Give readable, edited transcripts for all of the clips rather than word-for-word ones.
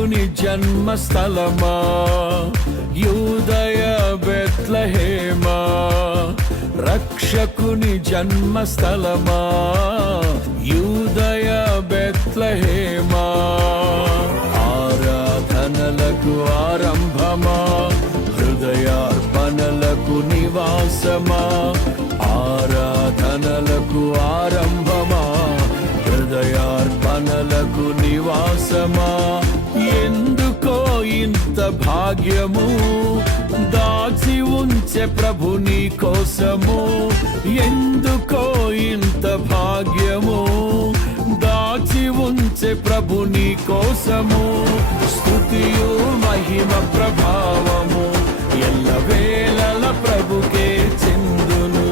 రక్షకుని జన్మస్థలమా యూదయ బెత్లెహేమా, రక్షకుని జన్మస్థలమా యూదయ బెత్లెహేమా. ఆరాధనలకు ఆరంభమా, హృదయార్పణలకు నివాసమా, ఆరాధనలకు ఆరంభమా, హృదయార్పణలకు నివాసమా. ఎందుకో ఇంత భాగ్యము దాచి ఉంచే ప్రభు నీ కోసము, ఎందుకో ఇంత భాగ్యము దాచి ఉంచే ప్రభు నీ కోసము. స్తుతియు మహిమ ప్రభావము ఎల్లవేళల ప్రభుకే చెందును,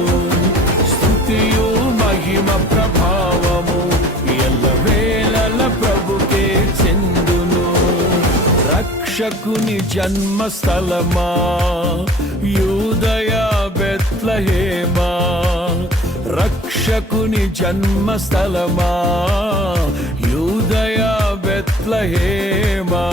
స్తుతియు మహిమ ప్రభావము ఎల్లవేళల ప్రభుకే చెందును. రక్షకుని జన్మస్థలమా యూదయ బెత్లెహేమా, రక్షకుని జన్మస్థలమా యూదయ బెత్లెహేమా.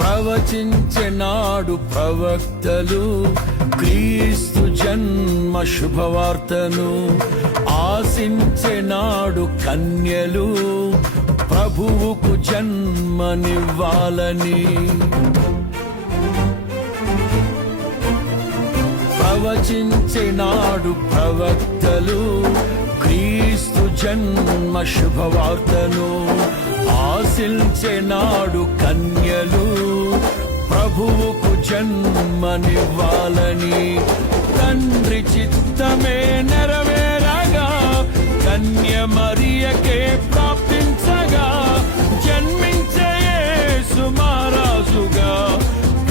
ప్రవచించెనాడు ప్రవక్తలు క్రీస్తు జన్మ శుభవార్తను, ఆశించెనాడు కన్యలు ప్రభువుకు జన్మనివ్వాలని. ప్రవచించెనాడు ప్రవక్తలు క్రీస్తు జన్మ శుభవార్తను, ఆశించెనాడు కన్యలు ప్రభువుకు జన్మనివ్వాలని. తండ్రి చిత్తమే నెరవేరగా కన్య మరియకే ప్రాప్తించగా, జన్మించే యేసు మహారాజుగా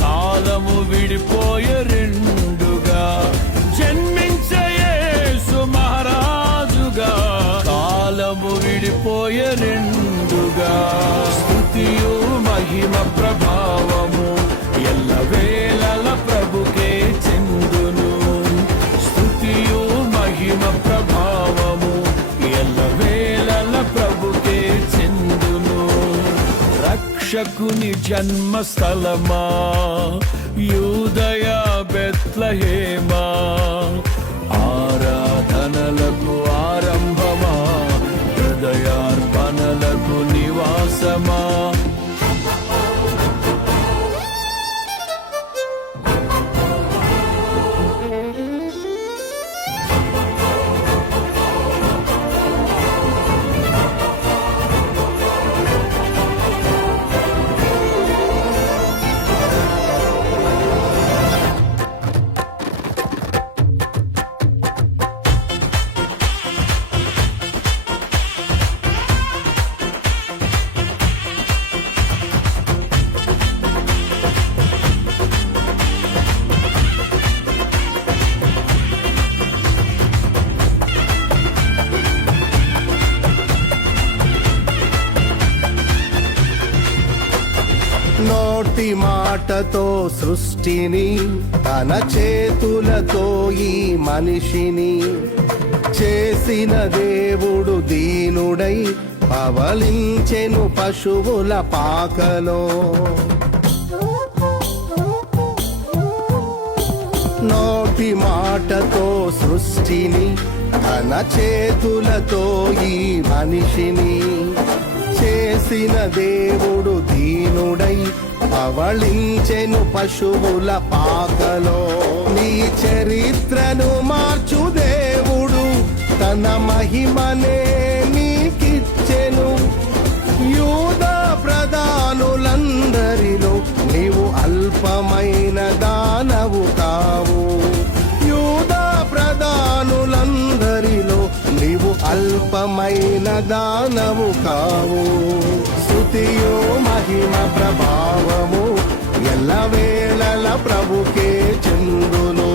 కాలము విడిపోయే రెండుగా, జన్మించే యేసు మహారాజుగా కాలము విడిపోయే రెండుగా. స్తుతియు మహిమ ప్రభావము ఎల్లవేళల ప్రభుకే చెందును, స్తుతియు మహిమ ప్రభావము ఎల్లవేళల ప్రభుకే చెందును. రక్షకుని జన్మస్థలమా యూదయ బెత్లెహేమా, ఆరాధనలకు ఆరంభమా, హృదయార్పణలకు నివాసమా. నోటి మాటతో సృష్టిని, తన చేతులతో ఈ మనిషిని చేసిన దేవుడు దీనుడై పవలించెను పశువుల పాకలో. నోటి మాటతో సృష్టిని, తన చేతులతో ఈ మనిషిని చేసిన దేవుడు దీనుడై పవళించెను పశువుల పాకలో. నీ చరిత్రను మార్చు దేవుడు తన మహిమనే నీకిచ్చెను. యూదా ప్రధానులందరిలో నీవు అల్పమైన దానవు కావు, యూదా ప్రధానులందరిలో నీవు అల్పమైన దానవు కావు. స్తుతియు మహిమ ప్రభావము ఎల్లవేళల ప్రభుకే చెందును.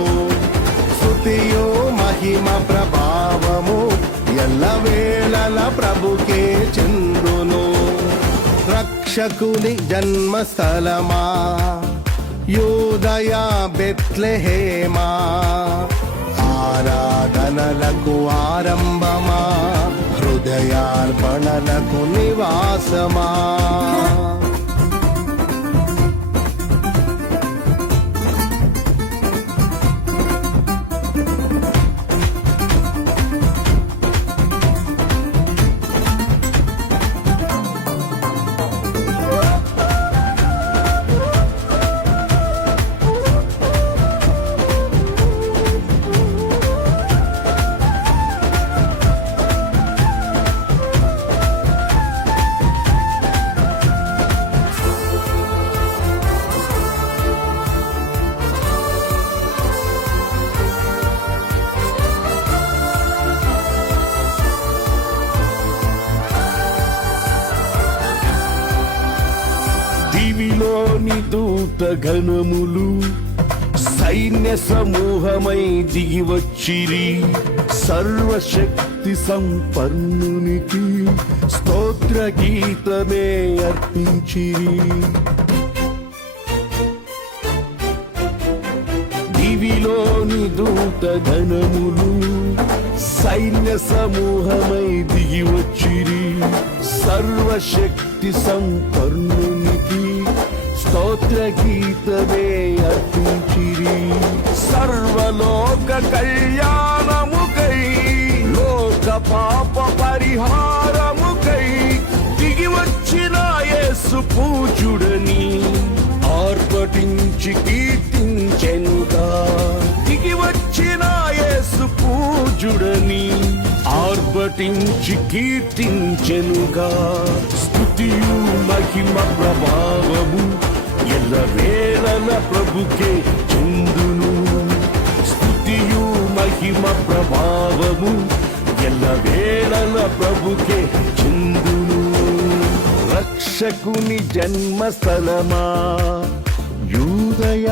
స్తుతియు మహిమ ప్రభావము ఎల్లవేళల ప్రభుకే చెందును. రక్షకుని జన్మస్థలమా యూదయ బెత్లెహేమా, ఆరాధనలకు ఆరంభమా హృదయార్పణలకు నివాసమా. దివిలోని దూత గణములు సైన్య సమూహమై దిగి వచ్చిరి. సర్వశక్తి సంపన్నునికి స్తోత్ర గీతమే అర్పించిరి. దివిలోని దూత గణములు సైన్య సమూహమై దిగి వచ్చిరి. సర్వశక్తి సంపన్నునికి స్తోత్ర గీతమే అర్పించిరి. సర్వలోక కళ్యాణముకై లోక పాప పరిహారముకై దిగి వచ్చిన యేసు పూజుడని ఆర్భటించి కీర్తించెనుగా. దిగి వచ్చిన యేసు పూజుడని ఆర్భటించి కీర్తించెనుగా. స్తుతియు మహిమ ప్రభావము ఎల్లవేళల ప్రభుకే చెందును. స్తుతియు మహిమ ప్రభావము ఎల్లవేళల ప్రభుకే చెందును. రక్షకుని జన్మస్థలమా యూదయ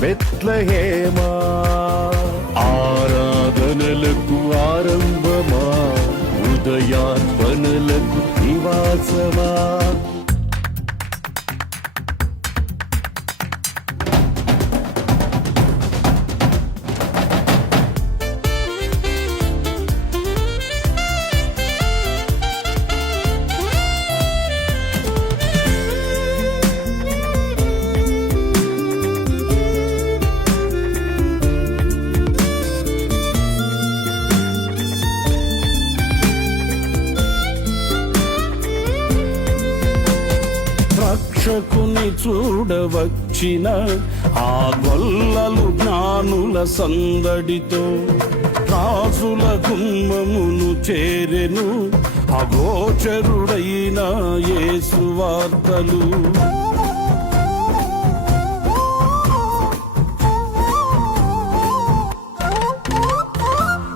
బెత్లెహేమా, ఆరాధనలకు ఆరంభమా హృదయార్పణలకు నివాసమా. రక్షకుని చూడవచ్చిన ఆ గొల్లలు జ్ఞానుల సందడితో రాజుల గుమ్మమును చేరెను. అగోచరుడైన యేసు వార్తలు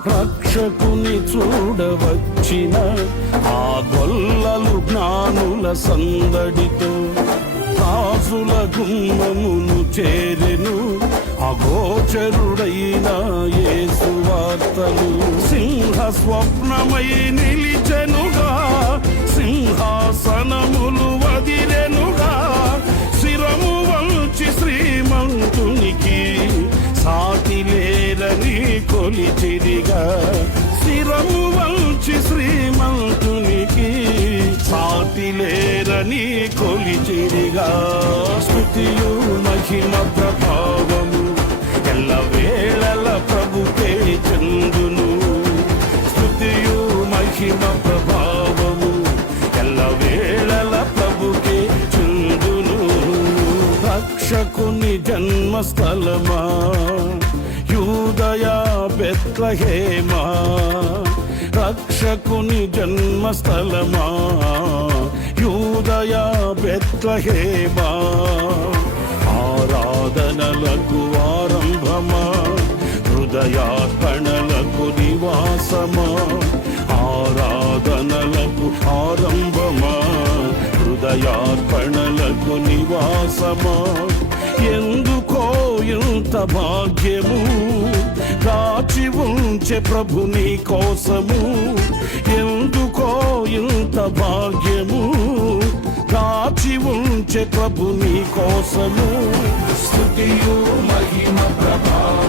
రక్షకుని చూడవచ్చిన ఆ గొల్లలు జ్ఞానుల సందడితో రాజుల గుమ్మమును చేరెను. అగోచరుడైన యేసు వార్తలు సింహ స్వప్నమై నిలిచెనుగా. సింహాసనములు వదిలెనుగా. శిరము వంచి శ్రీమంతునికి సాటి లేరని కొలిచిరిగా. శిరము వంచి శ్రీమంతునికి సాటి లేరని కొలిచిరిగా. స్తుతియు మహిమ ప్రభావము ఎల్లవేళల ప్రభుకే చెందును. స్తుతియు మహిమ ప్రభావము ఎల్లవేళల ప్రభుకే చెందును. రక్షకుని జన్మస్థలమా యూదయ బెత్లెహేమా, రక్షకుని జన్మస్థలమా యూదయ బెత్లెహేమా, ఆరాధనలకు ఆరంభమా హృదయార్పణలకు నివాసమా. ఆరాధనలకు ఆరంభమా హృదయ హృదయార్పణలకు నివాసమా ఎందుకో ఇంత భాగ్యము కాచి ఉంచే ప్రభు నీ కోసము ఎందుకో ఇంత భాగ్యము కాచి ఉంచే ప్రభు నీ కోసము స్తుతియు మహిమ ప్రభావ